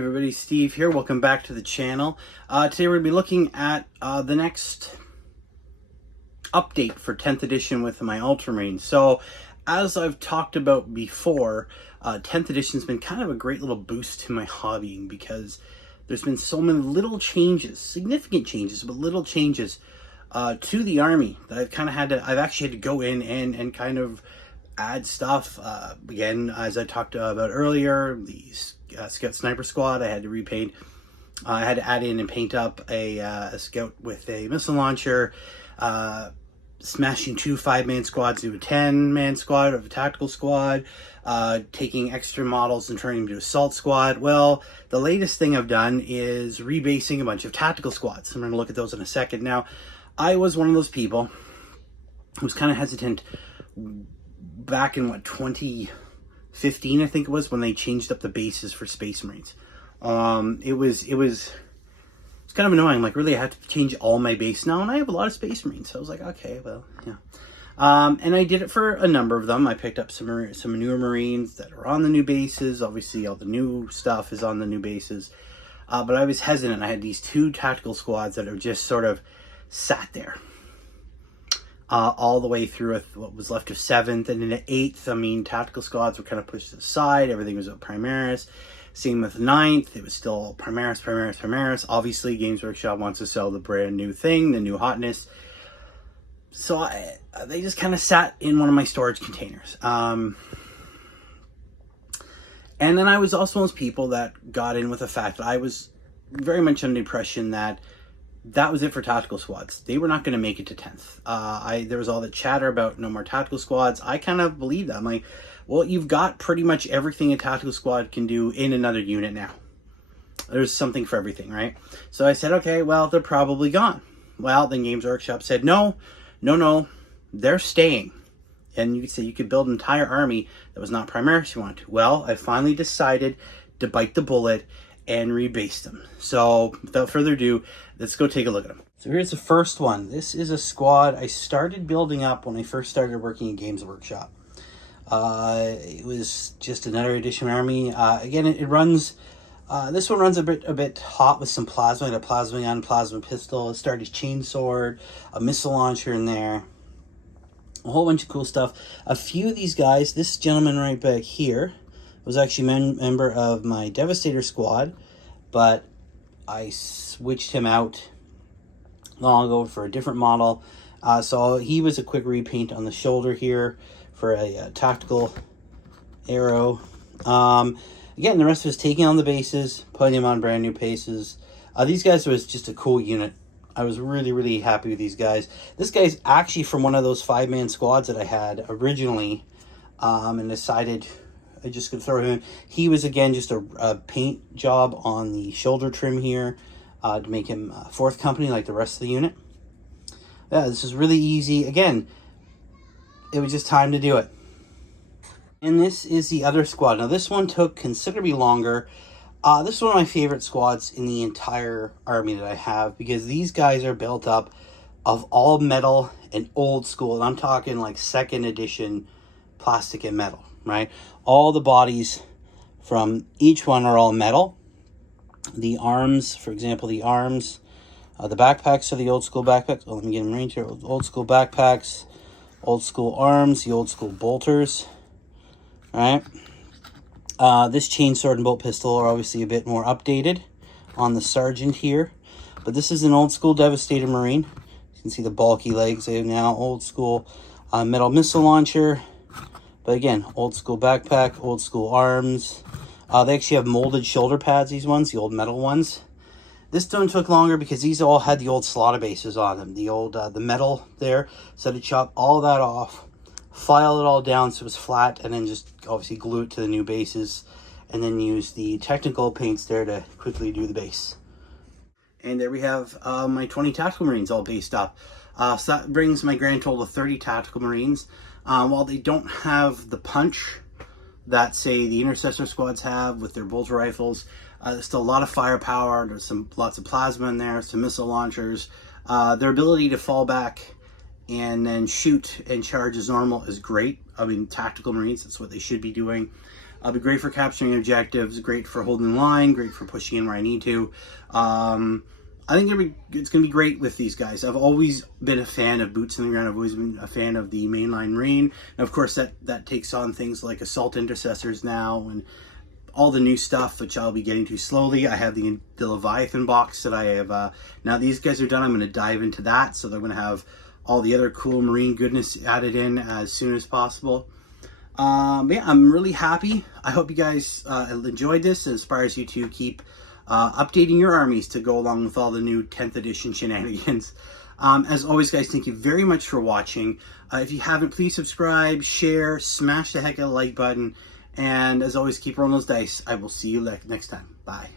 Everybody, Steve here. Welcome back to the channel. Today we're going to be looking at the next update for 10th edition with my Ultramarines. So, as I've talked about before, 10th edition has been kind of a great little boost to my hobbying because there's been so many little changes, significant changes, but little changes to the army that I've kind of had to, I've actually had to go in and kind of add stuff. Again, as I talked about earlier, the Scout Sniper Squad, I had to repaint. I had to add in and paint up a Scout with a missile launcher, smashing 2 5-man squads to a 10-man squad of a tactical squad, taking extra models and turning them to assault squad. Well, the latest thing I've done is rebasing a bunch of tactical squads. I'm going to look at those in a second. Now, I was one of those people who was kind of hesitant back in 2015, I think it was, when they changed up the bases for Space Marines. It was kind of annoying. Like, really, I had to change all my base now, and I have a lot of Space Marines. So I was like, okay, well, yeah. And I did it for a number of them. I picked up some newer Marines that are on the new bases. Obviously, all the new stuff is on the new bases. But I was hesitant. I had these 2 tactical squads that have just sort of sat there. All the way through what was left of 7th, and in the 8th, I mean, tactical squads were kind of pushed to the side. Everything was at Primaris. Same with 9th, it was still Primaris. Obviously, Games Workshop wants to sell the brand new thing, the new hotness. So they just kind of sat in one of my storage containers. And then I was also one of those people that got in with the fact that I was very much under the impression that was it for tactical squads. They were not going to make it to 10th. There was all the chatter about no more tactical squads. I kind of believe that. I'm like, well, you've got pretty much everything a tactical squad can do in another unit now. There's something for everything, right? So I said, okay, well, they're probably gone. Well, then Games Workshop said, no, they're staying. And you could say you could build an entire army that was not Primaris if you wanted to. Well, I finally decided to bite the bullet and rebase them. So without further ado, let's go take a look at them. So here's the first one. This is a squad I started building up when I first started working at Games Workshop. It was just another edition army. Again, it runs, this one runs a bit hot with some plasma. I got a plasma gun, plasma pistol, a Stardust chainsword, a missile launcher in there, a whole bunch of cool stuff. A few of these guys, this gentleman right back here was actually a member of my Devastator squad, but I switched him out long ago for a different model. So he was a quick repaint on the shoulder here for a tactical arrow. Again, the rest of us taking on the bases, putting them on brand new bases. These guys was just a cool unit. I was really, really happy with these guys. This guy's actually from one of those 5-man squads that I had originally, and decided I just could throw him in. He was, again, just a paint job on the shoulder trim here to make him 4th company like the rest of the unit. Yeah, this is really easy. Again, it was just time to do it. And this is the other squad. Now, this one took considerably longer. This is one of my favorite squads in the entire army that I have, because these guys are built up of all metal and old school. And I'm talking like 2nd edition plastic and metal, right? All the bodies from each one are all metal. The arms, for example, the backpacks are the old school backpacks. Oh, let me get them right here. Old school backpacks, old school arms, the old school bolters, right? This chainsword and bolt pistol are obviously a bit more updated on the sergeant here. But this is an old school Devastator Marine. You can see the bulky legs they have now. Old school metal missile launcher. But again, old school backpack, old school arms. They actually have molded shoulder pads, these ones, the old metal ones. This one took longer because these all had the old slaughter bases on them. The old, the metal there. So to chop all that off, file it all down so it was flat, and then just obviously glue it to the new bases. And then use the technical paints there to quickly do the base. And there we have my 20 tactical Marines all based up. So that brings my grand total to 30 tactical Marines. While they don't have the punch that, say, the intercessor squads have with their bolter rifles, there's still a lot of firepower. There's lots of plasma in there, some missile launchers. Their ability to fall back and then shoot and charge as normal is great. I mean, tactical Marines, that's what they should be doing. It'll be great for capturing objectives, great for holding the line, great for pushing in where I need to. I think it's going to be great with these guys. I've always been a fan of boots on the ground. I've always been a fan of the mainline Marine. And of course, that takes on things like assault intercessors now and all the new stuff, which I'll be getting to slowly. I have the Leviathan box that I have. Now these guys are done. I'm going to dive into that. So they're going to have all the other cool Marine goodness added in as soon as possible. Yeah, I'm really happy. I hope you guys enjoyed this. It inspires you to keep updating your armies to go along with all the new 10th edition shenanigans. As always, guys, thank you very much for watching. If you haven't, please subscribe, share, smash the heck out of the like button. And as always, keep rolling those dice. I will see you next time. Bye.